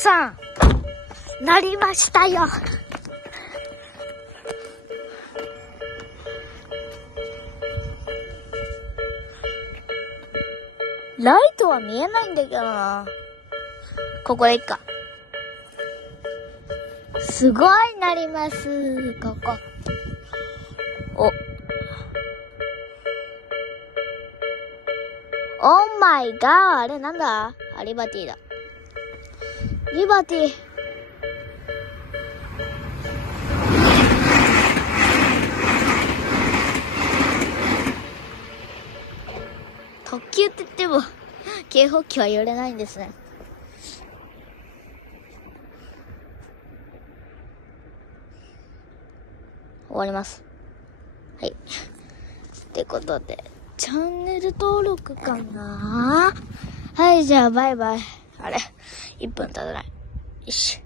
さん、なりましたよ。ライトは見えないんだけどな。ここでいっか。すごいなります。ここ。オーマイガー。あれなんだ？リバティだ。リバティ。特急って言っても、警報機は揺れないんですね。終わります。はい。ってことで、チャンネル登録かな？はい、じゃあバイバイ。あれ ?1 分経たない。よし。